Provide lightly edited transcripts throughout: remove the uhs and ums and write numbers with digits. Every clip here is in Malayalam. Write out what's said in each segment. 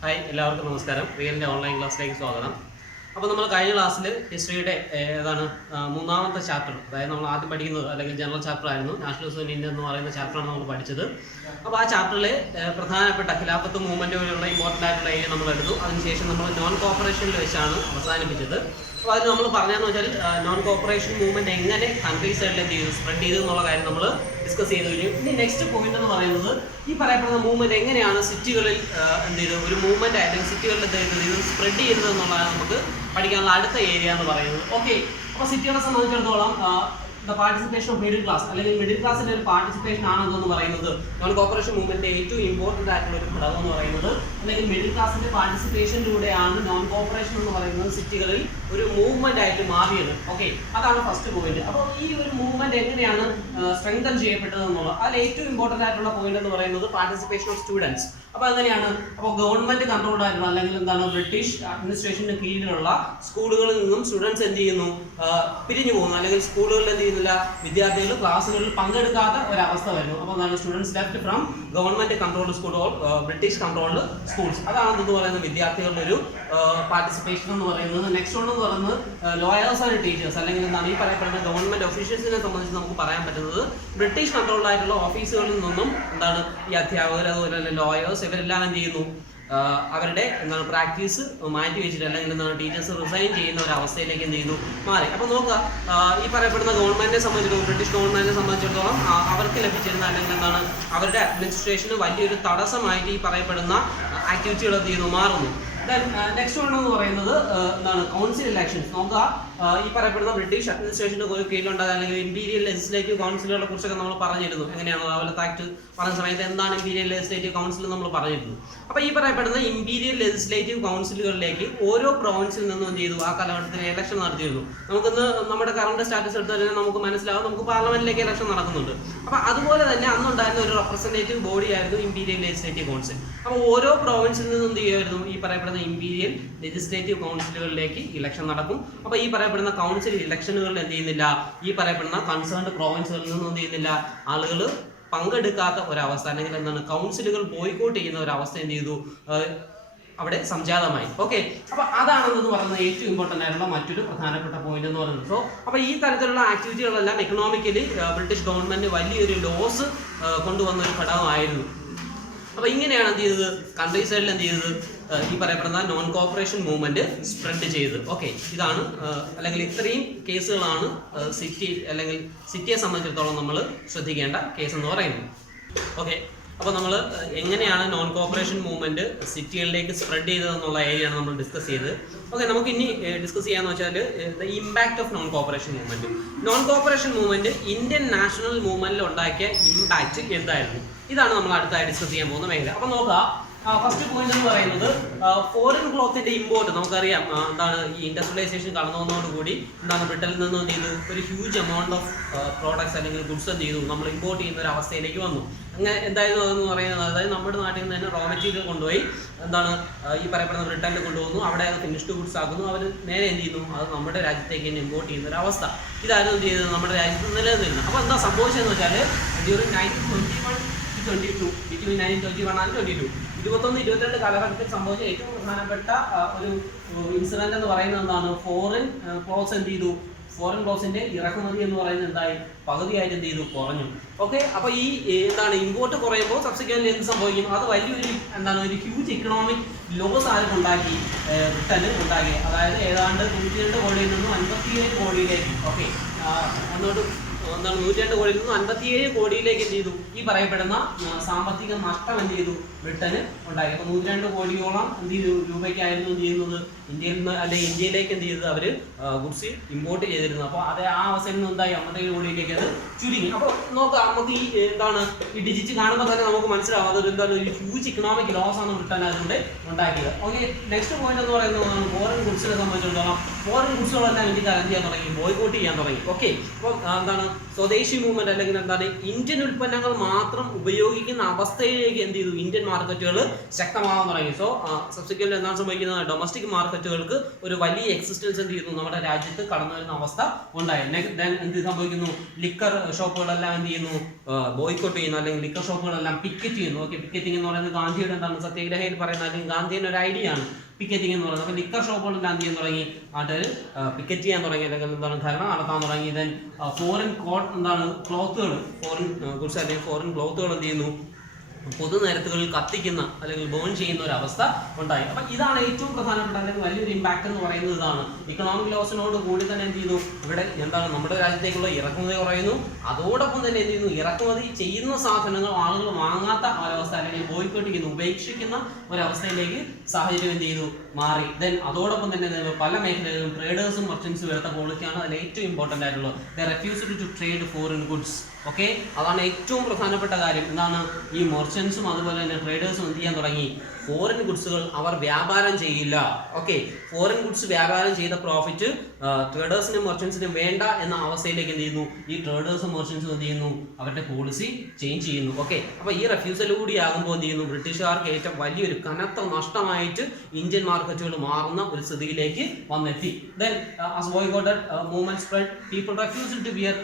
ഹായ്, എല്ലാവർക്കും നമസ്കാരം. റിയലിൻ്റെ ഓൺലൈൻ ക്ലാസ്സിലേക്ക് സ്വാഗതം. അപ്പോൾ നമ്മൾ കഴിഞ്ഞ ക്ലാസ്സിൽ ഹിസ്റ്ററിയുടെ മൂന്നാമത്തെ ചാപ്റ്റർ, അതായത് നമ്മൾ ആദ്യം പഠിക്കുന്നത് അല്ലെങ്കിൽ ജനറൽ ചാപ്റ്റർ ആയിരുന്നു, നാഷണലിസം ഇൻ ഇന്ത്യ എന്ന് പറയുന്ന ചാപ്റ്ററാണ് നമ്മൾ പഠിച്ചത്. അപ്പോൾ ആ ചാപ്റ്ററിൽ പ്രധാനപ്പെട്ട ഖിലാഫത്ത് മൂവ്മെൻറ്റ് വരെയുള്ള ഇമ്പോർട്ടൻ്റ് ആയിട്ടുള്ള ഏരിയ നമ്മൾ എടുത്തു. അതിനുശേഷം നമ്മൾ നോൺ കോപ്പറേഷനിൽ വെച്ചാണ് അവസാനിപ്പിച്ചത്. അപ്പോൾ അതിന് നമ്മൾ പറഞ്ഞതെന്ന് വെച്ചാൽ നോൺ കോപ്പറേഷൻ മൂവ്മെൻറ്റ് എങ്ങനെ കൺട്രി സൈഡിൽ എന്ത് ചെയ്തു, സ്പ്രെഡ് ചെയ്തു എന്നുള്ള കാര്യം നമ്മൾ ഡിസ്കസ് ചെയ്തു കഴിഞ്ഞു. ഇനി നെക്സ്റ്റ് പോയിന്റ് എന്ന് പറയുന്നത് ഈ പറയപ്പെടുന്ന മൂവ്മെൻറ്റ് എങ്ങനെയാണ് സിറ്റികളിൽ എന്ത് ചെയ്തു, ഒരു മൂവ്മെൻറ്റ് ആയിട്ട് സിറ്റികളിൽ എന്ത് ചെയ്യുന്നത്, ഇത് സ്പ്രെഡ് ചെയ്യുന്നത് എന്നുള്ളതാണ് നമുക്ക് പഠിക്കാനുള്ള അടുത്ത ഏരിയ എന്ന് പറയുന്നത്. ഓക്കെ, അപ്പോൾ സിറ്റികളെ സംബന്ധിച്ചിടത്തോളം the participation of middle class അല്ലെങ്കിൽ മിഡിൽ ക്ലാസിന്റെ ഒരു പാർട്ടിസിപ്പേഷൻ ആണെന്ന് പറയുന്നത് നോൺ കോപ്പറേഷൻ മൂവ്മെന്റ് ഏറ്റവും ഇമ്പോർട്ടന്റ് ആയിട്ടുള്ള ഒരു ഘടകം എന്ന് പറയുന്നത്, അല്ലെങ്കിൽ മിഡിൽ ക്ലാസിന്റെ പാർട്ടിസിപ്പേഷനിലൂടെയാണ് നോൺ കോപ്പറേഷൻ എന്ന് പറയുന്നത് സിറ്റികളിൽ ഒരു മൂവ്മെന്റ് ആയിട്ട് മാറിയത്. ഓക്കെ, അതാണ് ഫസ്റ്റ് പോയിന്റ്. അപ്പോൾ ഈ ഒരു മൂവ്മെന്റ് എങ്ങനെയാണ് സ്ട്രെങ്തൻ ചെയ്യപ്പെട്ടത് എന്നുള്ളത് അതിൽ ഏറ്റവും ഇമ്പോർട്ടന്റ് ആയിട്ടുള്ള പോയിന്റ് എന്ന് പറയുന്നത് പാർട്ടിസിപ്പേഷൻ ഓഫ് സ്റ്റുഡൻസ്. അപ്പോൾ എങ്ങനെയാണ്, അപ്പോൾ ഗവൺമെന്റ് കൺട്രോൾഡ് ആയിട്ടുള്ള അല്ലെങ്കിൽ എന്താണ് ബ്രിട്ടീഷ് അഡ്മിനിസ്ട്രേഷന് കീഴിലുള്ള സ്കൂളുകളിൽ നിന്നും സ്റ്റുഡൻസ് എന്ത് ചെയ്യുന്നു, പിരിഞ്ഞു പോകുന്നു, അല്ലെങ്കിൽ സ്കൂളുകളിൽ എന്ത് ചെയ്യുന്നില്ല, വിദ്യാർത്ഥികൾ ക്ലാസ്സുകളിൽ പങ്കെടുക്കാത്ത ഒരവസ്ഥ വരുന്നു. അപ്പോൾ എന്താണ്, students left from government controlled school or British controlled schools. അതാണ് എന്ന് പറയുന്നത് വിദ്യാർത്ഥികളുടെ ഒരു പാർട്ടിസിപ്പേഷൻ എന്ന് പറയുന്നത്. നെക്സ്റ്റ് എന്ന് പറയുന്നത് ലോയേഴ്സ് ആൻഡ് ടീച്ചേഴ്സ്, അല്ലെങ്കിൽ എന്താണ് ഈ പറയപ്പെടുന്ന ഗവൺമെന്റ് ഒഫീഷ്യൽസിനെ സംബന്ധിച്ച് നമുക്ക് പറയാൻ പറ്റുന്നത് ബ്രിട്ടീഷ് കൺട്രോൾഡ് ആയിട്ടുള്ള ഓഫീസുകളിൽ നിന്നും എന്താണ് ഈ അധ്യാപകർ, അതുപോലെ തന്നെ ലോയേഴ്സ്, ഇവരെല്ലാം എന്ത് ചെയ്യുന്നു, അവരുടെ എന്താണ് പ്രാക്ടീസ് മാറ്റി വെച്ചിട്ട് അല്ലെങ്കിൽ എന്താണ് ടീച്ചേഴ്സ് റിസൈൻ ചെയ്യുന്ന ഒരു അവസ്ഥയിലേക്ക് എന്ത് ചെയ്യുന്നു, മാറി. അപ്പോൾ നോക്കുക, ഈ പറയപ്പെടുന്ന ഗവൺമെന്റിനെ സംബന്ധിച്ചിടത്തോളം, ബ്രിട്ടീഷ് ഗവൺമെന്റിനെ സംബന്ധിച്ചിടത്തോളം അവർക്ക് ലഭിച്ചിരുന്ന അല്ലെങ്കിൽ എന്താണ് അവരുടെ അഡ്മിനിസ്ട്രേഷന് വലിയൊരു തടസ്സമായിട്ട് ഈ പറയപ്പെടുന്ന ആക്ടിവിറ്റികൾ എന്ത് ചെയ്യുന്നു, മാറുന്നു. നെക്സ്റ്റ് വൺ എന്ന് പറയുന്നത് എന്താണ്, കൗൺസിൽ ഇലക്ഷൻസ്. നോക്കുക, ഈ പറയപ്പെടുന്ന ബ്രിട്ടീഷ് അഡ്മിനിസ്ട്രേഷന് കീഴിലുണ്ടായ അല്ലെങ്കിൽ ഇമ്പീരിയൽ ലെജിസ്ലേറ്റീവ് കൗൺസിലുകളെ കുറിച്ചൊക്കെ നമ്മൾ പറഞ്ഞിരുന്നു. എങ്ങനെയാണ് രാവിലത്തെ ആക്ട് പറഞ്ഞ സമയത്ത് എന്താണ് ഇമ്പീരിയൽ ലെജിസ്ലേറ്റീവ് കൗൺസിൽ നമ്മൾ പറഞ്ഞിരുന്നു. അപ്പോൾ ഈ പറയപ്പെടുന്ന ഇമ്പീരിയൽ ലെജിസ്ലേറ്റീവ് കൗൺസിലുകളിലേക്ക് ഓരോ പ്രൊവിൻസിൽ നിന്നും എന്ത് ചെയ്തു, ആ കാലഘട്ടത്തിൽ ഇലക്ഷൻ നടത്തിയിരുന്നു. നമുക്കിന്ന് നമ്മുടെ കറണ്ട് സ്റ്റാറ്റസ് എടുത്താൽ തന്നെ നമുക്ക് മനസ്സിലാവും, നമുക്ക് പാർലമെന്റിലേക്ക് ഇലക്ഷൻ നടക്കുന്നുണ്ട്. അപ്പോൾ അതുപോലെ തന്നെ അന്നുണ്ടായിരുന്ന ഒരു റെപ്രസെന്റേറ്റീവ് ബോഡി ആയിരുന്നു ഇമ്പീരിയൽ ലെജിസ്ലേറ്റീവ് കൗൺസിൽ. അപ്പോൾ ഓരോ പ്രൊവിൻസിൽ നിന്നും എന്ത് ചെയ്യുമായിരുന്നു, ഈ പറയപ്പെടുന്ന ഇമ്പീരിയൽ ലെജിസ്ലേറ്റീവ് കൗൺസിലുകളിലേക്ക് ഇലക്ഷൻ നടക്കും. അപ്പോൾ ഈ പറയപ്പെടുന്ന കൗൺസിൽ ഇലക്ഷനുകളിൽ എന്ത് ചെയ്യുന്നില്ല, ഈ പറയപ്പെടുന്ന കൺസേൺഡ് പ്രൊവിൻസുകളിൽ നിന്നും എന്ത് ചെയ്യുന്നില്ല, ആളുകൾ പങ്കെടുക്കാത്ത ഒരവസ്ഥ, അല്ലെങ്കിൽ എന്താണ് കൗൺസിലുകൾ ബോയ്ക്കോട്ട് ചെയ്യുന്ന ഒരവസ്ഥ എന്ത് ചെയ്തു, അവിടെ സംജാതമായി. ഓക്കെ, അപ്പൊ അതാണെന്ന് പറയുന്നത് ഏറ്റവും ഇമ്പോർട്ടന്റ് ആയിട്ടുള്ള മറ്റൊരു പ്രധാനപ്പെട്ട പോയിന്റ് എന്ന് പറയുന്നത്. സോ അപ്പോൾ ഈ തരത്തിലുള്ള ആക്ടിവിറ്റികളെല്ലാം എക്കണോമിക്കലി ബ്രിട്ടീഷ് ഗവൺമെന്റ് വലിയൊരു ലോസ് കൊണ്ടുവന്ന ഒരു ഘടകമായിരുന്നു. അപ്പോൾ ഇങ്ങനെയാണ് എന്ത് ചെയ്തത്, കൺട്രി സൈഡിൽ എന്ത് ചെയ്തത്, ഈ പറയപ്പെടുന്ന നോൺ കോപ്പറേഷൻ മൂവ്മെന്റ് സ്പ്രെഡ് ചെയ്ത്. ഓക്കെ, ഇതാണ് അല്ലെങ്കിൽ ഇത്രയും കേസുകളാണ് സിറ്റി അല്ലെങ്കിൽ സിറ്റിയെ സംബന്ധിച്ചിടത്തോളം നമ്മൾ ശ്രദ്ധിക്കേണ്ട കേസ് എന്ന് പറയുന്നത്. ഓക്കെ, അപ്പോൾ നമ്മൾ എങ്ങനെയാണ് നോൺ കോപ്പറേഷൻ മൂവ്മെന്റ് സിറ്റികളിലേക്ക് സ്പ്രെഡ് ചെയ്തതെന്നുള്ള ഏരിയയാണ് നമ്മൾ ഡിസ്കസ് ചെയ്തത്. ഓക്കെ, നമുക്ക് ഇനി ഡിസ്കസ് ചെയ്യാന്ന് വെച്ചാൽ the impact of non cooperation movement. Non cooperation movement Indian national മൂവ്മെന്റിൽ ഉണ്ടാക്കിയ ഇമ്പാക്ട് എന്തായിരുന്നു, ഇതാണ് നമ്മൾ അടുത്തായി ഡിസ്കസ് ചെയ്യാൻ പോകുന്ന മേഖല. അപ്പോൾ നോക്കുക, ഫസ്റ്റ് പോയിന്റ് എന്ന് പറയുന്നത് ഫോറിൻ ക്ലോത്തിന്റെ ഇമ്പോർട്ട്. നമുക്കറിയാം എന്താണ് ഈ ഇൻഡസ്ട്രിയലൈസേഷൻ കടന്നു വന്നതോടുകൂടി എന്താണ് ബ്രിട്ടനിൽ നിന്ന് എന്ത് ചെയ്തു, ഒരു ഹ്യൂജ് എമൗണ്ട് ഓഫ് പ്രോഡക്ട്സ് അല്ലെങ്കിൽ ഗുഡ്സ് എന്ത് ചെയ്തു, നമ്മൾ ഇമ്പോർട്ട് ചെയ്യുന്ന ഒരു അവസ്ഥയിലേക്ക് വന്നു. അങ്ങനെ എന്തായിരുന്നു അതെന്ന് പറയുന്നത്, അതായത് നമ്മുടെ നാട്ടിൽ നിന്ന് തന്നെ റോ മെറ്റീരിയൽ കൊണ്ടുപോയി എന്താണ് ഈ പറയപ്പെടുന്ന ബ്രിട്ടനിൽ കൊണ്ടുപോകുന്നു, അവിടെ ഫിനിഷ്ഡ് ഗുഡ്സ് ആക്കുന്നു, അവർ നേരെ എന്ത് ചെയ്യുന്നു, അത് നമ്മുടെ രാജ്യത്തേക്ക് തന്നെ ഇമ്പോർട്ട് ചെയ്യുന്ന ഒരു അവസ്ഥ. ഇതായിരുന്നു എന്ത് ചെയ്തത്, നമ്മുടെ രാജ്യത്ത് നിലനിന്നിരുന്നത്. അപ്പോൾ എന്താ സംഭവിച്ചതെന്ന് വെച്ചാൽ ഡ്യൂറിങ് 1921-22 ബിറ്റ്വീൻ 1921 ആൻഡ് 22 21-22 കാലഘട്ടത്തിൽ സംഭവിച്ച ഏറ്റവും പ്രധാനപ്പെട്ട ഒരു ഇൻസിഡന്റ് എന്ന് പറയുന്നത് എന്താണ്, ഫോറിൻ ക്ലോത്ത്സ് എന്ത് ചെയ്തു, ഫോറിൻ ക്ലോത്ത്സിന്റെ ഇറക്കുമതി എന്ന് പറയുന്നത് എന്തായി, പകുതിയായിട്ട് എന്ത് ചെയ്തു, കുറഞ്ഞു. ഓക്കെ, അപ്പോൾ ഈ എന്താണ് ഇമ്പോർട്ട് കുറയുമ്പോൾ സബ്സിക്വന്റ്ലി എന്ത് സംഭവിക്കും, അത് വലിയൊരു എന്താണ് ഒരു ഹ്യൂജ് ഇക്കണോമിക് ലോസ് ആർക്കുണ്ടാക്കി, ബ്രിട്ടന് ഉണ്ടാക്കി. അതായത് ഏതാണ്ട് 102 കോടിയിൽ നിന്നും 57 കോടിയിലേക്ക്. ഓക്കെ, എന്നോട്ട് എന്താണ് 102 കോടിയിൽ നിന്നും 57 കോടിയിലേക്ക് എന്ത് ചെയ്തു, ഈ പറയപ്പെടുന്ന സാമ്പത്തിക നഷ്ടം എന്ത് ചെയ്തു, ബ്രിട്ടന് ഉണ്ടാക്കി. അപ്പോൾ 102 കോടിയോളം എന്ത് ചെയ്തു രൂപയ്ക്കായിരുന്നു എന്ത് ചെയ്യുന്നത്, ഇന്ത്യയിൽ നിന്ന് അല്ലെങ്കിൽ ഇന്ത്യയിലേക്ക് എന്ത് ചെയ്തത്, അവർ ഗുഡ്സ് ഇമ്പോർട്ട് ചെയ്തിരുന്നു. അപ്പോൾ അത് ആ അവസരം നിന്ന് എന്തായി 57 കോടിയിലേക്ക് അത് ചുരുങ്ങി. അപ്പോൾ നോക്കാം, നമുക്ക് ഈ എന്താണ് ഈ ഡിജിറ്റ് കാണുമ്പോൾ തന്നെ നമുക്ക് മനസ്സിലാവും അതൊരു എന്താണ് ഒരു ഹ്യൂജ് ഇക്കണോമിക് ലോസ് ആണ് ബ്രിട്ടൻ അതിലൂടെ ഉണ്ടാക്കിയത്. ഓക്കെ, നെക്സ്റ്റ് പോയിന്റ് എന്ന് പറയുന്നത് ഫോറിൻ ഗുഡ്സിനെ സംബന്ധിച്ചിടത്തോളം ഫോറിൻ ഗുഡ്സുകളെല്ലാം ഇന്ത്യക്കാർ എന്ത് ചെയ്യാൻ തുടങ്ങി, ബോയ്ക്കോട്ട് ചെയ്യാൻ തുടങ്ങി. ഓക്കെ, അപ്പോൾ എന്താണ് സ്വദേശി മൂവ്മെന്റ് അല്ലെങ്കിൽ എന്താണ് ഇന്ത്യൻ ഉൽപ്പന്നങ്ങൾ മാത്രം ഉപയോഗിക്കുന്ന അവസ്ഥയിലേക്ക് എന്ത് ചെയ്തു, ഇന്ത്യൻ മാർക്കറ്റുകൾ ശക്തമാകാൻ തുടങ്ങി. സോ സബ്സിക്വന്റ് എന്താണ് സംഭവിക്കുന്നത്, ഡൊമസ്റ്റിക് മാർക്കറ്റുകൾക്ക് ഒരു വലിയ എക്സിസ്റ്റൻസ് എന്ത് ചെയ്യുന്നു, നമ്മുടെ രാജ്യത്ത് കടന്നു വരുന്ന അവസ്ഥ ഉണ്ടായി. എന്ത് സംഭവിക്കുന്നു, ലിക്കർ ഷോപ്പുകളെല്ലാം എന്ത് ചെയ്യുന്നു, ബോയ്ക്കോട്ട് ചെയ്യുന്നു, അല്ലെങ്കിൽ ലിക്കർ ഷോപ്പുകളെല്ലാം പിക്കറ്റ് ചെയ്യുന്നു. ഓക്കെ, പിക്കറ്റിംഗ് എന്ന് പറയുന്നത് ഗാന്ധിയുടെ എന്താണ് സത്യാഗ്രഹയിൽ പറയുന്നത്, അല്ലെങ്കിൽ ഗാന്ധിയുടെ ഒരു ഐഡിയ ആണ് പിക്കറ്റിംഗ് എന്ന് പറയുന്നത്. അപ്പോൾ ലിക്കർ ഷോപ്പുകളെല്ലാം എന്ത് ചെയ്യാൻ തുടങ്ങി, നാട്ടിൽ പിക്കറ്റ് ചെയ്യാൻ തുടങ്ങി, അല്ലെങ്കിൽ എന്താണ് ധർണ നടത്താൻ തുടങ്ങി. ദെൻ ഫോറിൻ എന്താണ് ക്ലോത്തുകൾ, ഫോറിൻ ഗുഡ്സ് അല്ലെങ്കിൽ ഫോറിൻ ക്ലോത്തുകൾ എന്ത് ചെയ്യുന്നു, പൊതുനിരത്തുകളിൽ കത്തിക്കുന്ന അല്ലെങ്കിൽ ബേൺ ചെയ്യുന്ന ഒരു അവസ്ഥ ഉണ്ടായി. അപ്പം ഇതാണ് ഏറ്റവും പ്രധാനപ്പെട്ട അല്ലെങ്കിൽ വലിയൊരു ഇമ്പാക്ട് എന്ന് പറയുന്നത്. ഇതാണ് ഇക്കണോമിക് ലോസിനോട് കൂടി തന്നെ എന്ത് ചെയ്യുന്നു, ഇവിടെ എന്താണ് നമ്മുടെ രാജ്യത്തേക്കുള്ള ഇറക്കുമതി കുറയുന്നു. അതോടൊപ്പം തന്നെ എന്ത് ചെയ്യുന്നു, ഇറക്കുമതി ചെയ്യുന്ന സാധനങ്ങൾ ആളുകൾ വാങ്ങാത്ത ഒരവസ്ഥ അല്ലെങ്കിൽ ബോയ്ക്കോട്ട് ചെയ്യുന്നു, ഉപേക്ഷിക്കുന്ന ഒരവസ്ഥയിലേക്ക് സാഹചര്യം എന്ത് ചെയ്തു, മാറി. ദെൻ അതോടൊപ്പം തന്നെ പല മേഖലകളിലും ട്രേഡേഴ്സും മർച്ചൻസും എടുത്ത പോളിസിയാണ് അതിൽ ഏറ്റവും ഇമ്പോർട്ടൻ്റ് ആയിട്ടുള്ളത്. The refused to trade foreign goods. Okay, അതാണ് ഏറ്റവും പ്രധാനപ്പെട്ട കാര്യം. എന്താണ്, ഈ മെർച്ചൻസും അതുപോലെ തന്നെ ട്രേഡേഴ്സും എന്ത് ചെയ്യാൻ തുടങ്ങി, ഫോറിൻ ഗുഡ്സുകൾ അവർ വ്യാപാരം ചെയ്യില്ല. ഓക്കെ, ഫോറിൻ ഗുഡ്സ് വ്യാപാരം ചെയ്ത പ്രോഫിറ്റ് ട്രേഡേഴ്സിനും മെർച്ചൻസിനും വേണ്ട എന്ന അവസ്ഥയിലേക്ക് എന്ത് ചെയ്യുന്നു, ഈ ട്രേഡേഴ്സും മെർച്ചൻസും എന്ത് ചെയ്യുന്നു, അവരുടെ പോളിസി ചേഞ്ച് ചെയ്യുന്നു. ഓക്കെ, അപ്പോൾ ഈ റെഫ്യൂസൽ കൂടി ആകുമ്പോൾ എന്ത് ചെയ്യുന്നു, ബ്രിട്ടീഷുകാർക്ക് ഏറ്റവും വലിയൊരു കനത്ത നഷ്ടമായിട്ട് ഇന്ത്യൻ മാർക്കറ്റുകൾ മാറുന്ന ഒരു സ്ഥിതിയിലേക്ക് വന്നെത്തി. Then as boycotted movement spread, people refused to wear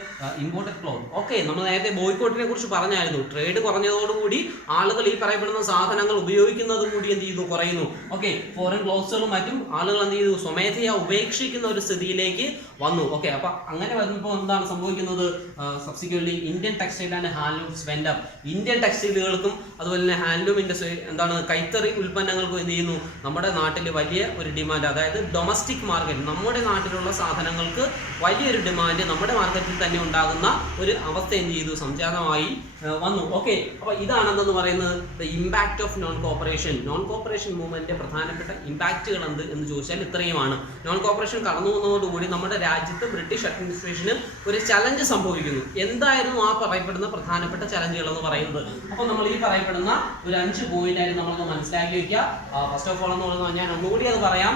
imported clothes. Okay, നമ്മൾ നേരത്തെ ബോയ്ക്കോട്ടിനെ കുറിച്ച് പറഞ്ഞായിരുന്നു. ട്രേഡ് കുറഞ്ഞതോടുകൂടി ആളുകൾ ഈ പറയപ്പെടുന്ന സാധനങ്ങൾ ഉപയോഗിക്കുന്നത് കൂടി എന്ത് ചെയ്യുന്നു, കുറയുന്നു. ഓക്കെ, ഫോറിൻ ക്ലോത്ത്സുകളും മറ്റും ആളുകൾ എന്ത് ചെയ്തു, സ്വമേധയാ ഉപേക്ഷിക്കുന്ന ഒരു സ്ഥിതിയിലേക്ക് വന്നു. ഓക്കെ, അപ്പൊ അങ്ങനെ വരുമ്പോൾ എന്താണ് സംഭവിക്കുന്നത്, subsequently Indian textile and handlooms went up. Indian ടെക്സ്റ്റൈലുകൾക്കും അതുപോലെ തന്നെ ഹാൻഡ്ലൂം ഇൻഡസ്ട്രി എന്താണ് കൈത്തറി ഉൽപ്പന്നങ്ങൾക്കും എന്ത് ചെയ്യുന്നു, നമ്മുടെ നാട്ടിൽ വലിയ ഒരു ഡിമാൻഡ്, അതായത് ഡൊമസ്റ്റിക് മാർക്കറ്റ്, നമ്മുടെ നാട്ടിലുള്ള സാധനങ്ങൾക്ക് വലിയൊരു ഡിമാൻഡ് നമ്മുടെ മാർക്കറ്റിൽ തന്നെ ഉണ്ടാകുന്ന ഒരു അവസ്ഥ എന്ത് ചെയ്തു, സംജാതമായി വന്നു. ഓക്കെ, അപ്പൊ ഇതാണെന്ന് പറയുന്നത് the impact of non cooperation. Non cooperation മൂവ്മെന്റിന്റെ പ്രധാനപ്പെട്ട ഇമ്പാക്റ്റുകൾ എന്ത് എന്ന് ചോദിച്ചാൽ ഇത്രയുമാണ്. നോൺ കോപ്പറേഷൻ കടന്നു വന്നതോടുകൂടി നമ്മുടെ രാജ്യത്ത് ബ്രിട്ടീഷ് അഡ്മിനിസ്ട്രേഷന് ഒരു ചലഞ്ച് സംഭവിക്കുന്നു. എന്തായിരുന്നു ആ പറയപ്പെടുന്ന പ്രധാനപ്പെട്ട ചലഞ്ചുകൾ എന്ന് പറയുന്നത്? അപ്പോൾ നമ്മൾ ഈ പറയപ്പെടുന്ന ഒരു 5 പോയിന്റ് ആയിരുന്നു നമ്മൾക്ക് മനസ്സിലാക്കി വെക്കുക. ഫസ്റ്റ് ഓഫ് ഓൾ എന്ന് പറയുന്നത് ഞാൻ ഒന്നുകൂടി അത് പറയാം.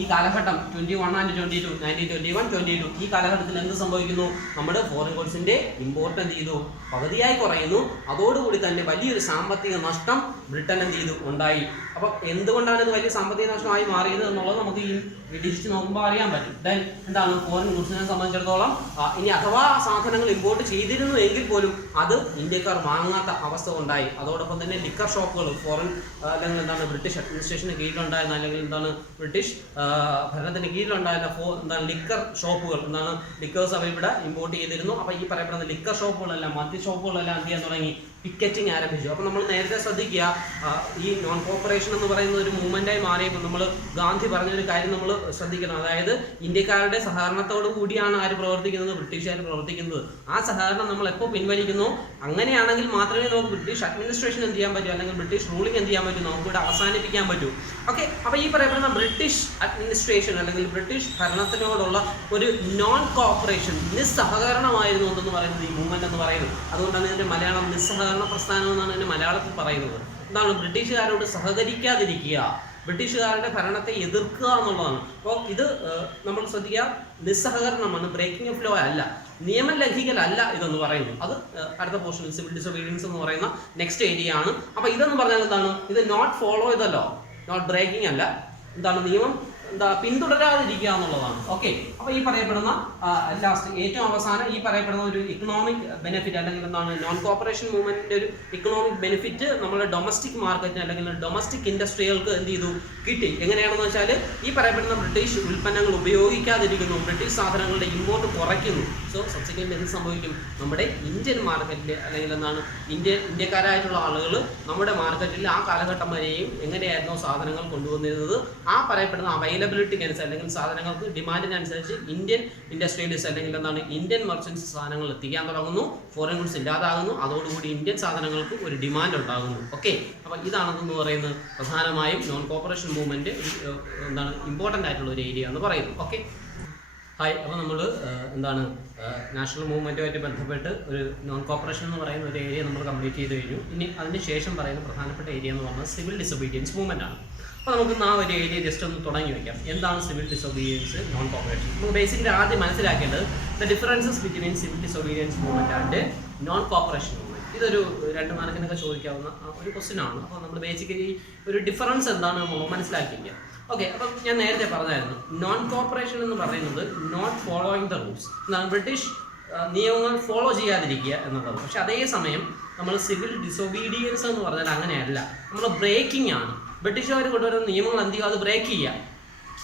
ഈ കാലഘട്ടം 21 and 22, 1921, 22 ഈ കാലഘട്ടത്തിൽ എന്ത് സംഭവിക്കുന്നു, നമ്മുടെ ഫോറിൻ ഗുഡ്സിന്റെ ഇമ്പോർട്ട് എന്ത് ചെയ്തു, പകുതിയായി കുറയുന്നു. അതോടുകൂടി തന്നെ വലിയൊരു സാമ്പത്തിക നഷ്ടം ബ്രിട്ടൻ എന്ത് ചെയ്തു, ഉണ്ടായി. അപ്പം എന്തുകൊണ്ടാണ് ഇത് വലിയ സാമ്പത്തിക നഷ്ടമായി മാറിയത് എന്നുള്ളത് നമുക്ക് ഈ ഡിജിറ്റ് നോക്കുമ്പോൾ അറിയാൻ പറ്റും. ദെൻ എന്താണ് ഫോറിൻ ഗുഡ്സിനെ സംബന്ധിച്ചിടത്തോളം ഇനി അഥവാ സാധനങ്ങൾ ഇമ്പോർട്ട് ചെയ്തിരുന്നു എങ്കിൽ പോലും അത് ഇന്ത്യക്കാർ വാങ്ങാത്ത അവസ്ഥ ഉണ്ടായി. അതോടൊപ്പം തന്നെ ലിക്കർ ഷോപ്പുകൾ ഫോറിൻ അല്ലെങ്കിൽ എന്താണ് ബ്രിട്ടീഷ് അഡ്മിനിസ്ട്രേഷന് കീഴിലുണ്ടായിരുന്ന അല്ലെങ്കിൽ എന്താണ് ബ്രിട്ടീഷ് ഭരണത്തിന് കീഴിലുണ്ടായിരുന്ന എന്താണ് ലിക്കർ ഷോപ്പുകൾ, എന്താണ് ലിക്കേഴ്സ് അവർ ഇവിടെ ഇമ്പോർട്ട് ചെയ്തിരുന്നു. അപ്പോൾ ഈ പറയപ്പെടുന്ന ലിക്കർ ഷോപ്പുകളെല്ലാം മദ്യ ഷോപ്പുകളെല്ലാം എന്ത് ചെയ്യാൻ തുടങ്ങി, പിക്കറ്റിംഗ് ആരംഭിച്ചു. അപ്പോൾ നമ്മൾ നേരത്തെ ശ്രദ്ധിക്കുക, ഈ നോൺ കോപ്പറേഷൻ എന്ന് പറയുന്ന ഒരു മൂവ്മെന്റായി മാറിയപ്പോൾ നമ്മൾ ഗാന്ധി പറഞ്ഞൊരു കാര്യം നമ്മൾ ശ്രദ്ധിക്കണം. അതായത് ഇന്ത്യക്കാരുടെ സഹകരണത്തോടു കൂടിയാണ് ആര് പ്രവർത്തിക്കുന്നത്, ബ്രിട്ടീഷുകാർ പ്രവർത്തിക്കുന്നത്. ആ സഹകരണം നമ്മൾ എപ്പോൾ പിൻവലിക്കുന്നു, അങ്ങനെയാണെങ്കിൽ മാത്രമേ നമുക്ക് ബ്രിട്ടീഷ് അഡ്മിനിസ്ട്രേഷൻ എന്ത് ചെയ്യാൻ പറ്റൂ, അല്ലെങ്കിൽ ബ്രിട്ടീഷ് റൂളിംഗ് എന്ത് ചെയ്യാൻ പറ്റൂ, നമുക്ക് ഇവിടെ അവസാനിപ്പിക്കാൻ പറ്റൂ. ഓക്കെ, അപ്പോൾ ഈ പറയപ്പെടുന്ന ബ്രിട്ടീഷ് അഡ്മിനിസ്ട്രേഷൻ അല്ലെങ്കിൽ ബ്രിട്ടീഷ് ഭരണത്തിനോടുള്ള ഒരു നോൺ കോപ്പറേഷൻ, നിസ്സഹകരണമായിരുന്നു എന്തെന്ന് പറയുന്നത് ഈ മൂവ്മെന്റ് എന്ന് പറയുന്നത്. അതുകൊണ്ടാണ് ഇതിന്റെ മലയാളം നിസ്സഹകരണ പ്രസ്ഥാനം എന്നാണ് ഇതിന്റെ മലയാളത്തിൽ പറയുന്നത്. എന്താണ്, ബ്രിട്ടീഷുകാരോട് സഹകരിക്കാതിരിക്കുക, ബ്രിട്ടീഷുകാരുടെ ഭരണത്തെ എതിർക്കുക എന്നുള്ളതാണ്. അപ്പോൾ ഇത് നമ്മൾ ശ്രദ്ധിക്കുക, നിസ്സഹകരണമാണ്, ബ്രേക്കിംഗ് ഓഫ് ലോ അല്ല, നിയമം ലംഘിക്കലല്ല ഇതെന്ന് പറയുന്നു. അത് അടുത്ത പോർഷനിൽ സിവിൽ ഡിസൊബീഡിയൻസ് എന്ന് പറയുന്ന നെക്സ്റ്റ് ഏരിയ ആണ്. അപ്പോൾ ഇതെന്ന് പറഞ്ഞാൽ എന്താണ്, ഇത് നോട്ട് ഫോളോ ചെയ്ത ലോ, നോട്ട് ബ്രേക്കിംഗ് അല്ല, എന്താണ് നിയമം പിന്തുടരാതിരിക്കുക എന്നുള്ളതാണ്. ഓക്കെ, അപ്പോൾ ഈ പറയപ്പെടുന്ന ലാസ്റ്റ് ഏറ്റവും അവസാനം ഈ പറയപ്പെടുന്ന ഒരു ഇക്കണോമിക് ബെനിഫിറ്റ് അല്ലെങ്കിൽ എന്താണ് നോൺ കോപ്പറേഷൻ മൂവ്മെന്റിന്റെ ഒരു ഇക്കണോമിക് ബെനിഫിറ്റ് നമ്മുടെ ഡൊമസ്റ്റിക് മാർക്കറ്റിന് അല്ലെങ്കിൽ ഡൊമസ്റ്റിക് ഇൻഡസ്ട്രികൾക്ക് എന്ത് ചെയ്തു, കിട്ടി. എങ്ങനെയാണെന്ന് വെച്ചാൽ ഈ പറയപ്പെടുന്ന ബ്രിട്ടീഷ് ഉൽപ്പന്നങ്ങൾ ഉപയോഗിക്കാതിരിക്കുന്നു, ബ്രിട്ടീഷ് സാധനങ്ങളുടെ ഇമ്പോർട്ട് കുറയ്ക്കുന്നു. സോ സബ്സിക്വന്റ് എന്ത് സംഭവിക്കും, നമ്മുടെ ഇന്ത്യൻ മാർക്കറ്റിൽ അല്ലെങ്കിൽ എന്താണ് ഇന്ത്യക്കാരായിട്ടുള്ള ആളുകൾ നമ്മുടെ മാർക്കറ്റിൽ ആ കാലഘട്ടം വരെയും എങ്ങനെയായിരുന്നു സാധനങ്ങൾ കൊണ്ടുവന്നിരുന്നത്, ആ പറയപ്പെടുന്ന അവൈലബിലിറ്റിക്ക് അനുസരിച്ച് അല്ലെങ്കിൽ സാധനങ്ങൾക്ക് ഡിമാൻഡിനനുസരിച്ച് ഇന്ത്യൻ ഇൻഡസ്ട്രിയലിസ്റ്റ് അല്ലെങ്കിൽ എന്താണ് ഇന്ത്യൻ മെർച്ചൻസ് സാധനങ്ങൾ എത്തിക്കാൻ തുടങ്ങുന്നു, ഫോറിൻ ഗുഡ്സ് ഇല്ലാതാകുന്നു. അതോടുകൂടി ഇന്ത്യൻ സാധനങ്ങൾക്ക് ഒരു ഡിമാൻഡ് ഉണ്ടാകുന്നു. ഓക്കെ, അപ്പോൾ ഇതാണെന്ന് പറയുന്നത് പ്രധാനമായും നോൺ കോപ്പറേഷൻ മൂവ്മെന്റ് എന്താണ് ഇമ്പോർട്ടൻ്റ് ആയിട്ടുള്ള ഒരു ഏരിയ എന്ന് പറയുന്നു. ഓക്കെ. ഹായ്, അപ്പോൾ നമ്മൾ എന്താണ് നാഷണൽ മൂവ്മെൻറ്റുമായിട്ട് ബന്ധപ്പെട്ട് ഒരു നോൺ കോപ്പറേഷൻ എന്ന് പറയുന്ന ഒരു ഏരിയ നമ്മൾ കംപ്ലീറ്റ് ചെയ്ത് കഴിഞ്ഞു. ഇനി അതിന് ശേഷം പറയുന്ന പ്രധാനപ്പെട്ട ഏരിയ എന്ന് പറഞ്ഞാൽ സിവിൽ ഡിസൊബീഡിയൻസ് മൂവ്മെൻ്റ് ആണ്. അപ്പോൾ നമുക്ക് ആ ഒരു ഏരിയ ജസ്റ്റ് ഒന്ന് തുടങ്ങി വയ്ക്കാം. എന്താണ് സിവിൽ ഡിസൊബീഡിയൻസ്, നോൺ കോപ്പറേഷൻ? നമുക്ക് ബേസിക്കലി ആദ്യം മനസ്സിലാക്കേണ്ടത് the differences between civil disobedience movement and non corporation movement. ഇതൊരു 2 മാർക്കിനൊക്കെ ചോദിക്കാവുന്ന ഒരു ക്വസ്റ്റ്യൻ ആണ്. അപ്പോൾ നമ്മൾ ബേസിക്കലി ഒരു ഡിഫറൻസ് എന്താണ് നമ്മൾ മനസ്സിലാക്കിയിരിക്കുക. ഓക്കെ, അപ്പം ഞാൻ നേരത്തെ പറഞ്ഞായിരുന്നു, നോൺ കോപ്പറേഷൻ എന്ന് പറയുന്നത് നോട്ട് ഫോളോയിങ് ദ റൂൾസ് എന്നാണ്, ബ്രിട്ടീഷ് നിയമങ്ങൾ ഫോളോ ചെയ്യാതിരിക്കുക എന്നുള്ളത്. പക്ഷെ അതേസമയം നമ്മൾ സിവിൽ ഡിസൊബീഡിയൻസ് എന്ന് പറഞ്ഞാൽ അങ്ങനെയല്ല, നമ്മൾ ബ്രേക്കിംഗ് ആണ്. ബ്രിട്ടീഷുകാർ കൊണ്ടുവരുന്ന നിയമങ്ങൾ എന്ത് ചെയ്യുക, അത് ബ്രേക്ക് ചെയ്യുക.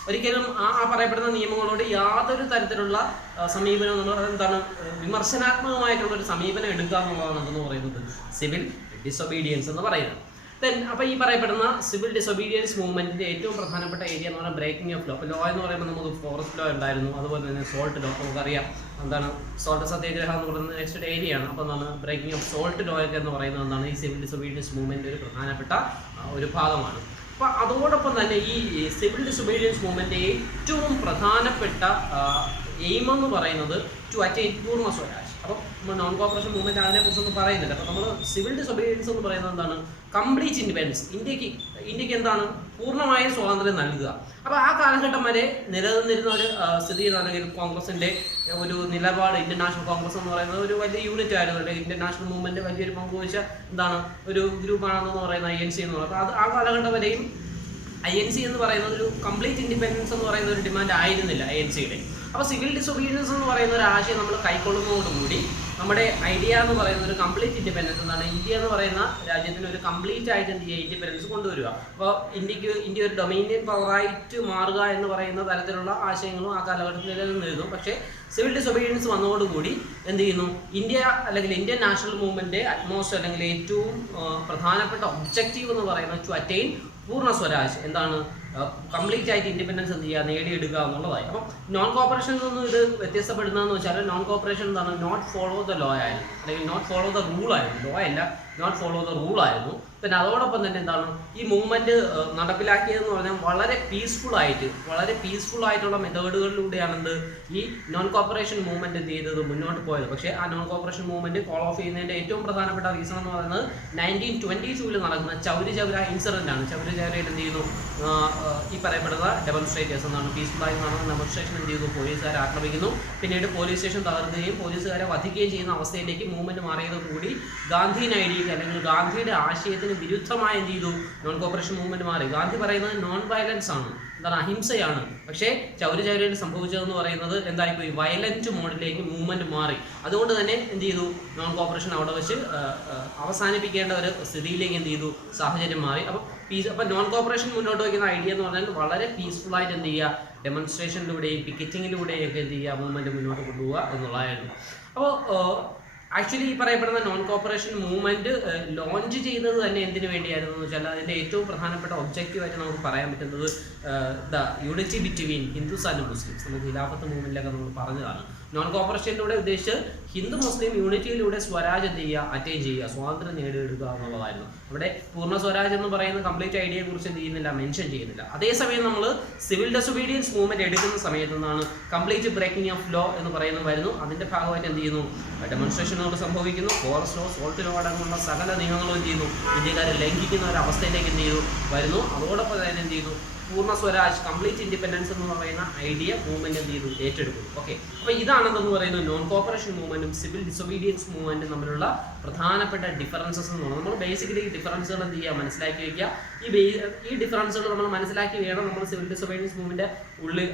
ഒരിക്കലും ആ പറയപ്പെടുന്ന നിയമങ്ങളോട് യാതൊരു തരത്തിലുള്ള സമീപനം, നമ്മൾ എന്താണ് വിമർശനാത്മകമായിട്ടുള്ളൊരു സമീപനം എടുക്കുക എന്നുള്ളതാണ് എന്തെന്ന് പറയുന്നത് സിവിൽ ഡിസൊബീഡിയൻസ് എന്ന് പറയുന്നത്. അപ്പോൾ ഈ പറയപ്പെടുന്ന സിവിൽ ഡിസൊബീഡിയൻസ് മൂവ്മെൻറ്റിൻ്റെ ഏറ്റവും പ്രധാനപ്പെട്ട ഏരിയ എന്ന് പറഞ്ഞാൽ ബ്രേക്കിംഗ് ഓഫ് ലോ. അപ്പോൾ ലോ എന്ന് പറയുമ്പോൾ നമുക്ക് ഫോറസ്റ്റ് ലോ ഉണ്ടായിരുന്നു, അതുപോലെ തന്നെ സോൾട്ട് ലോ. നമുക്കറിയാം എന്താണ് സോൾട്ട് സത്യാഗ്രഹം എന്ന് പറയുന്നത് നെക്സ്റ്റ് ഏരിയ ആണ്. അപ്പോൾ എന്താണ് ബ്രേക്കിംഗ് ഓഫ് സോൾട്ട് ലോ ഒക്കെ എന്ന് പറയുന്നത് എന്താണ് ഈ സിവിൽ ഡിസൊബീഡിയൻസ് മൂവ്മെൻറ്റ് ഒരു പ്രധാനപ്പെട്ട ഒരു ഭാഗമാണ്. അപ്പോൾ അതോടൊപ്പം തന്നെ ഈ സിവിൽ ഡിസൊബീഡിയൻസ് മൂവ്മെൻറ്റ് ഏറ്റവും പ്രധാനപ്പെട്ട എയിം എന്ന് പറയുന്നത് ടു അറ്റൈൻ പൂർണ്ണ സ്വരാജ്. അപ്പോൾ നമ്മൾ നോൺ കോപ്പറേഷൻ മൂവ്മെൻറ്റ് അതിനെക്കുറിച്ചൊന്നും പറയുന്നില്ല. അപ്പോൾ നമ്മൾ സിവിൽ ഡിസൊബീഡിയൻസ് എന്ന് പറയുന്നത് എന്താണ്, കംപ്ലീറ്റ് ഇൻഡിപെൻഡൻസ്. ഇന്ത്യക്ക് എന്താണ് പൂർണ്ണമായ സ്വാതന്ത്ര്യം നൽകുക. അപ്പോൾ ആ കാലഘട്ടം വരെ നിലനിന്നിരുന്ന ഒരു സ്ഥിതി അല്ലെങ്കിൽ കോൺഗ്രസിൻ്റെ ഒരു നിലപാട്, ഇന്ത്യൻ നാഷണൽ കോൺഗ്രസ് എന്ന് പറയുന്നത് ഒരു വലിയ യൂണിറ്റ് ആയിരുന്നു. അല്ലെങ്കിൽ ഇന്ത്യൻ നാഷണൽ മൂവ്മെൻറ്റ് വലിയൊരു പങ്കുവച്ച എന്താണ് ഒരു ഗ്രൂപ്പാണെന്ന് പറയുന്ന INC എന്ന് പറയുന്നത്. അപ്പോൾ ആ കാലഘട്ടം വരെയും INC എന്ന് പറയുന്നത് ഒരു കംപ്ലീറ്റ് ഇൻഡിപെൻഡൻസ് എന്ന് പറയുന്ന ഒരു ഡിമാൻഡ് ആയിരുന്നില്ല INCയുടെ. അപ്പോൾ സിവിൽ ഡിസൊബീഡിയൻസ് എന്ന് പറയുന്ന ഒരു ആശയം നമ്മൾ കൈക്കൊള്ളുന്നതോടുകൂടി നമ്മുടെ ഐഡിയ എന്ന് പറയുന്ന ഒരു കംപ്ലീറ്റ് ഇൻഡിപെൻഡൻസ് എന്താണ്, ഇന്ത്യ എന്ന് പറയുന്ന രാജ്യത്തിന് ഒരു കംപ്ലീറ്റ് ആയിട്ട് എന്ത് ചെയ്യുക, ഇൻഡിപെൻഡൻസ് കൊണ്ടുവരിക. അപ്പോൾ ഇന്ത്യ ഒരു ഡൊമീനിയൻ പവറായിട്ട് മാറുക എന്ന് പറയുന്ന തരത്തിലുള്ള ആശയങ്ങളും ആ കാലഘട്ടത്തിൽ നിലനിന്നിരുന്നു. പക്ഷേ സിവിൽ ഡിസൊബീഡിയൻസ് വന്നതോടുകൂടി എന്ത് ചെയ്യുന്നു, ഇന്ത്യ അല്ലെങ്കിൽ ഇന്ത്യൻ നാഷണൽ മൂവ്മെൻറ്റ് അറ്റ്മോസ്റ്റ് അല്ലെങ്കിൽ ഏറ്റവും പ്രധാനപ്പെട്ട ഒബ്ജക്റ്റീവ് എന്ന് പറയുന്നത് ടു അറ്റൈൻ പൂർണ്ണ സ്വരാജ്, എന്താണ് കംപ്ലീറ്റ് ആയിട്ട് ഇൻഡിപെൻഡൻസ് എന്ത് ചെയ്യുക, നേടിയെടുക്കുക എന്നുള്ളതായി. അപ്പം നോൺ കോപ്പറേഷനിൽ നിന്നും ഇത് വ്യത്യസ്തപ്പെടുന്നതെന്ന് വെച്ചാൽ നോൺ കോപ്പറേഷൻ എന്താണ്, നോട്ട് ഫോളോ ദ ലോ ആയിരുന്നു, അല്ലെങ്കിൽ നോട്ട് ഫോളോ ദ റൂൾ ആയിരുന്നു. ലോ അല്ല, നോട്ട് ഫോളോ ദ റൂൾ ആയിരുന്നു. പിന്നെ അതോടൊപ്പം തന്നെ എന്താണ് ഈ മൂവ്മെൻറ്റ് നടപ്പിലാക്കിയതെന്ന് പറഞ്ഞാൽ വളരെ പീസ്ഫുൾ ആയിട്ടുള്ള മെത്തേഡുകളിലൂടെയാണ് എന്ത് ഈ നോൺ കോപ്പറേഷൻ മൂവ്മെൻറ്റ് എന്ത് ചെയ്തത്, മുന്നോട്ട് പോയത്. പക്ഷേ ആ non corporation movement call of ചെയ്യുന്നതിൻ്റെ ഏറ്റവും പ്രധാനപ്പെട്ട റീസൺ എന്ന് പറയുന്നത് 1922 നടക്കുന്ന ചൗരി ചൗര ഇൻസിഡൻ്റ് ആണ്. ചൗരി ചൗരയിൽ എന്ത് ചെയ്യുന്നു, ഈ പറയപ്പെടുന്ന ഡെമോൺസ്ട്രേറ്റേഴ്സ് എന്നാണ് പീസ്ഫുള്ളായി നടന്ന ഡെമോൺസ്ട്രേഷൻ എന്ത് ചെയ്തു, പോലീസുകാരെ ആക്രമിക്കുന്നു. പിന്നീട് പോലീസ് സ്റ്റേഷൻ തകർക്കുകയും പോലീസുകാരെ വധിക്കുകയും ചെയ്യുന്ന അവസ്ഥയിലേക്ക് മൂവ്മെൻറ്റ് മാറിയതോടുകൂടി ഗാന്ധിയൻ ഐഡിയക്ക് അല്ലെങ്കിൽ ഗാന്ധിയുടെ ആശയത്തിന് വിരുദ്ധമായി എന്ത് ചെയ്തു, നോൺ കോപ്പറേഷൻ മൂവ്മെൻറ്റ് മാറി. ഗാന്ധി പറയുന്നത് നോൺ വയലൻസ് ആണ്, എന്താണ് അഹിംസയാണ്. പക്ഷേ ചൗരി ചൗരയിൽ സംഭവിച്ചതെന്ന് പറയുന്നത് എന്തായിപ്പോയി, വയലൻറ്റ് മോഡിലേക്ക് മൂവ്മെൻറ്റ് മാറി. അതുകൊണ്ട് തന്നെ എന്ത് ചെയ്തു, നോൺ കോപ്പറേഷൻ അവിടെ വെച്ച് അവസാനിപ്പിക്കേണ്ട ഒരു സ്ഥിതിയിലേക്ക് എന്ത് ചെയ്തു, സാഹചര്യം മാറി. അപ്പം നോൺ കോപ്പറേഷൻ മുന്നോട്ട് വയ്ക്കുന്ന ഐഡിയ എന്ന് പറഞ്ഞാൽ വളരെ പീസ്ഫുള്ളായിട്ട് എന്ത് ചെയ്യുക, ഡെമോൺസ്ട്രേഷനിലൂടെയും പിക്കറ്റിങ്ങിലൂടെയും ഒക്കെ എന്ത് ചെയ്യുക, മൂവ്മെൻറ്റ് മുന്നോട്ട് കൊണ്ടുപോകുക എന്നുള്ളതായിരുന്നു. അപ്പോൾ ആക്ച്വലി ഈ പറയപ്പെടുന്ന നോൺ കോപ്പറേഷൻ മൂവ്മെൻറ്റ് ലോഞ്ച് ചെയ്തത് തന്നെ എന്തിനു വേണ്ടിയായിരുന്നു എന്ന് വെച്ചാൽ അതിൻ്റെ ഏറ്റവും പ്രധാനപ്പെട്ട ഒബ്ജക്റ്റീവായിട്ട് നമുക്ക് പറയാൻ പറ്റുന്നത് the unity between Hindus and Muslims. നമുക്ക് ഖിലാഫത്ത് മൂവ്മെൻറ്റിലൊക്കെ നമ്മൾ പറഞ്ഞതാണ്. നോൺ കോപ്പറേഷനിലൂടെ ഉദ്ദേശിച്ച് ഹിന്ദു മുസ്ലിം യൂണിറ്റിയിലൂടെ സ്വരാജ് എന്ത് ചെയ്യുക, അറ്റൈൻ ചെയ്യുക, സ്വാതന്ത്ര്യം നേടിയെടുക്കുക എന്നുള്ളതായിരുന്നു. അവിടെ പൂർണ്ണ സ്വരാജ് എന്ന് പറയുന്ന കംപ്ലീറ്റ് ഐഡിയയെ കുറിച്ച് എന്ത് ചെയ്യുന്നില്ല, മെൻഷൻ ചെയ്യുന്നില്ല. അതേസമയം നമ്മൾ സിവിൽ ഡിസൊബീഡിയൻസ് മൂവ്മെൻറ്റ് എടുക്കുന്ന സമയത്ത് നിന്നാണ് കംപ്ലീറ്റ് ബ്രേക്കിംഗ് ഓഫ് ലോ എന്ന് പറയുന്നത് വരുന്നു. അതിൻ്റെ ഭാഗമായിട്ട് എന്ത് ചെയ്യുന്നു, ഡെമോൺസ്ട്രേഷനുകൾ സംഭവിക്കുന്നു. ഫോറസ്റ്റ് ലോ, സോൾട്ട് ലോ അടങ്ങുന്ന സകല നിയമങ്ങളും എന്ത് ചെയ്യുന്നു, ഇന്ത്യക്കാരെ ലംഘിക്കുന്ന ഒരു അവസ്ഥയിലേക്ക് എന്ത് ചെയ്തു വരുന്നു. അതോടൊപ്പം തന്നെ എന്ത് ചെയ്തു, പൂർണ്ണ സ്വരാജ് കംപ്ലീറ്റ് ഇൻഡിപെൻഡൻസ് എന്ന് പറയുന്ന ഐഡിയ മൂവ്മെൻറ്റ് എന്ത് ചെയ്തു, ഏറ്റെടുക്കും. ഓക്കെ, അപ്പോൾ ഇതാണെന്ന് പറയുന്നത് നോൺ കോപ്പറേഷൻ മൂവ്മെൻറ്റും സിവിൽ ഡിസൊബീഡിയൻസ് മൂവ്മെൻറ്റും തമ്മിലുള്ള പ്രധാനപ്പെട്ട ഡിഫറൻസസ് എന്ന് പറയുന്നത്. നമ്മൾ ബേസിക്കലി ഈ ഡിഫറൻസുകൾ എന്ത് ചെയ്യുക, മനസ്സിലാക്കി വയ്ക്കുക. ഈ ഡിഫറൻസുകൾ നമ്മൾ മനസ്സിലാക്കി വേണം നമ്മൾ സിവിൽ ഡിസൊബീഡിയൻസ് മൂവ്മെൻറ്റ്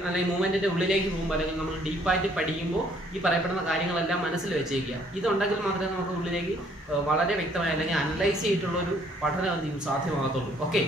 അല്ലെങ്കിൽ മൂവ്മെൻറ്റിൻ്റെ ഉള്ളിലേക്ക് പോകുമ്പോൾ, അല്ലെങ്കിൽ നമ്മൾ ഡീപ്പായിട്ട് പഠിക്കുമ്പോൾ ഈ പറയപ്പെടുന്ന കാര്യങ്ങളെല്ലാം മനസ്സിൽ വെച്ചേക്കുക. ഇതുണ്ടെങ്കിൽ മാത്രമേ നമുക്ക് ഉള്ളിലേക്ക് വളരെ വ്യക്തമായി അല്ലെങ്കിൽ അനലൈസ് ചെയ്തിട്ടുള്ള ഒരു പഠനം എന്ത് ചെയ്യും, സാധ്യമാകത്തുള്ളൂ. ഓക്കെ.